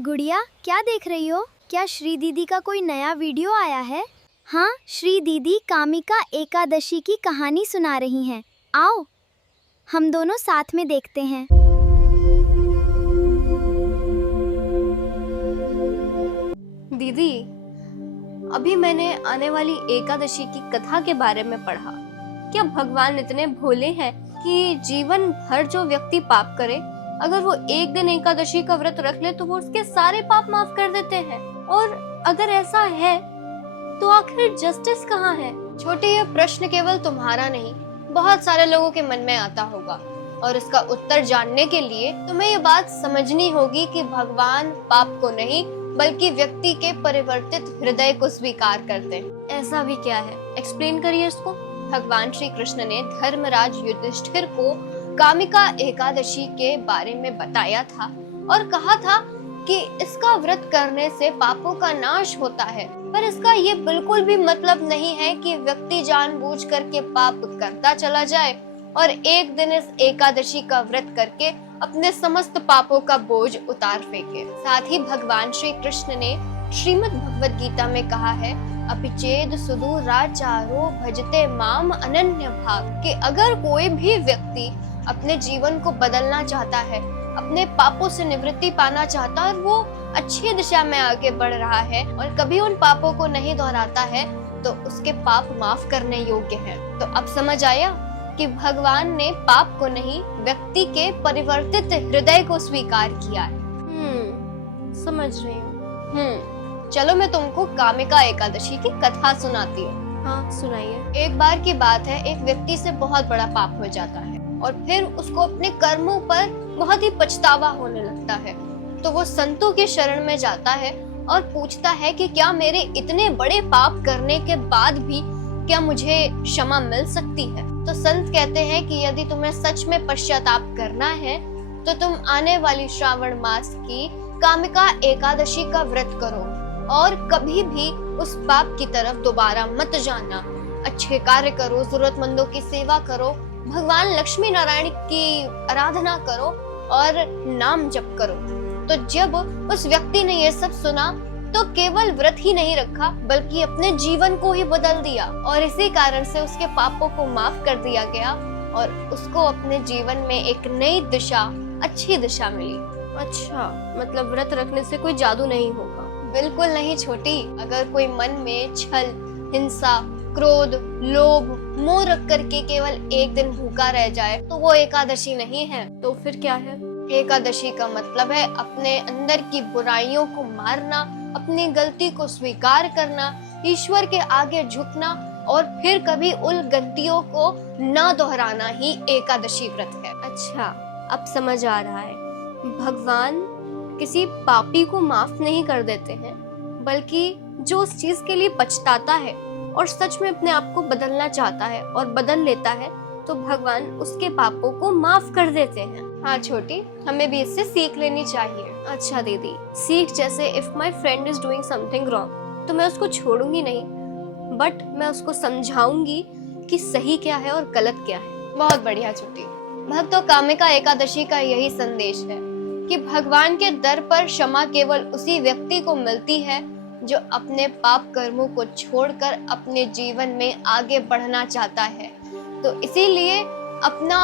गुड़िया, क्या देख रही हो? क्या श्री दीदी का कोई नया वीडियो आया है? हाँ, श्री दीदी कामिका एकादशी की कहानी सुना रही हैं। आओ, हम दोनों साथ में देखते हैं। दीदी, अभी मैंने आने वाली एकादशी की कथा के बारे में पढ़ा। क्या भगवान इतने भोले हैं कि जीवन भर जो व्यक्ति पाप करे, अगर वो एक दिन एकादशी का व्रत रख ले तो वो उसके सारे पाप माफ कर देते हैं? और अगर ऐसा है तो आखिर जस्टिस कहाँ है? छोटे, ये प्रश्न केवल तुम्हारा नहीं, बहुत सारे लोगों के मन में आता होगा, और इसका उत्तर जानने के लिए तुम्हें ये बात समझनी होगी कि भगवान पाप को नहीं बल्कि व्यक्ति के परिवर्तित हृदय को स्वीकार करते हैं। ऐसा भी क्या है? एक्सप्लेन करिए इसको। भगवान श्री कृष्ण ने धर्मराज युधिष्ठिर को कामिका एकादशी के बारे में बताया था और कहा था कि इसका व्रत करने से पापों का नाश होता है। पर इसका ये बिल्कुल भी मतलब नहीं है कि व्यक्ति जानबूझ करके पाप करता चला जाए और एक दिन इस एकादशी का व्रत करके अपने समस्त पापों का बोझ उतार फेंके। साथ ही भगवान श्री कृष्ण ने श्रीमद् भगवद गीता में कहा है, अपिचेद सुदूराचारो भजते माम अनन्य भाग, कि अगर कोई भी व्यक्ति अपने जीवन को बदलना चाहता है, अपने पापों से निवृत्ति पाना चाहता है और वो अच्छी दिशा में आगे बढ़ रहा है और कभी उन पापों को नहीं दोहराता है, तो उसके पाप माफ करने योग्य हैं। तो अब समझ आया कि भगवान ने पाप को नहीं, व्यक्ति के परिवर्तित हृदय को स्वीकार किया है। समझ रही हूँ। चलो मैं तुमको कामिका एकादशी की कथा सुनाती हूँ। हाँ, सुनाइए। एक बार की बात है, एक व्यक्ति से बहुत बड़ा पाप हो जाता है और फिर उसको अपने कर्मों पर बहुत ही पछतावा होने लगता है। तो वो संतों के शरण में जाता है और पूछता है कि क्या मेरे इतने बड़े पाप करने के बाद भी क्या मुझे क्षमा मिल सकती है? तो संत कहते हैं कि यदि तुम्हें सच में पश्चाताप करना है तो तुम आने वाली श्रावण मास की कामिका एकादशी का व्रत करो और कभी भी उस पाप की तरफ दोबारा मत जाना। अच्छे कार्य करो, जरूरतमंदों की सेवा करो, भगवान लक्ष्मी नारायण की आराधना करो और नाम जप करो। तो जब उस व्यक्ति ने ये सब सुना तो केवल व्रत ही नहीं रखा बल्कि अपने जीवन को ही बदल दिया और इसी कारण से उसके पापों को माफ कर दिया गया और उसको अपने जीवन में एक नई दिशा, अच्छी दिशा मिली। अच्छा, मतलब व्रत रखने से कोई जादू नहीं होगा? बिल्कुल नहीं छोटी। अगर कोई मन में छल, हिंसा, क्रोध, लोभ, मोह रख करके केवल एक दिन भूखा रह जाए तो वो एकादशी नहीं है। तो फिर क्या है? एकादशी का मतलब है अपने अंदर की बुराइयों को मारना, अपनी गलती को स्वीकार करना, ईश्वर के आगे झुकना और फिर कभी उन गलतियों को न दोहराना ही एकादशी व्रत है। अच्छा, अब समझ आ रहा है। भगवान किसी पापी को माफ नहीं कर देते हैं, बल्कि जो उस चीज के लिए पछताता है और सच में अपने आप को बदलना चाहता है और बदल लेता है तो भगवान उसके पापों को माफ कर देते हैं। हाँ छोटी, हमें भी इससे सीख लेनी चाहिए। अच्छा दीदी, सीख जैसे if my friend is doing something wrong तो मैं उसको छोड़ूंगी नहीं, बट मैं उसको समझाऊंगी कि सही क्या है और गलत क्या है। बहुत बढ़िया छोटी। भक्तों, कामिका एकादशी का यही संदेश है कि भगवान के दर पर क्षमा केवल उसी व्यक्ति को मिलती है जो अपने पाप कर्मों को छोड़कर अपने जीवन में आगे बढ़ना चाहता है। तो इसीलिए अपना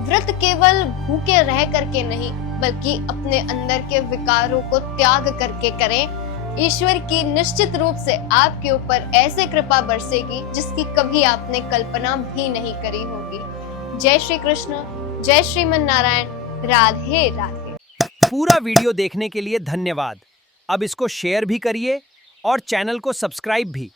व्रत केवल भूखे रह करके नहीं बल्कि अपने अंदर के विकारों को त्याग करके करें। ईश्वर की निश्चित रूप से आपके ऊपर ऐसे कृपा बरसेगी जिसकी कभी आपने कल्पना भी नहीं करी होगी। जय श्री कृष्ण, जय श्रीमन नारायण, राधे राधे। पूरा वीडियो देखने के लिए धन्यवाद। अब इसको शेयर भी करिए और चैनल को सब्सक्राइब भी।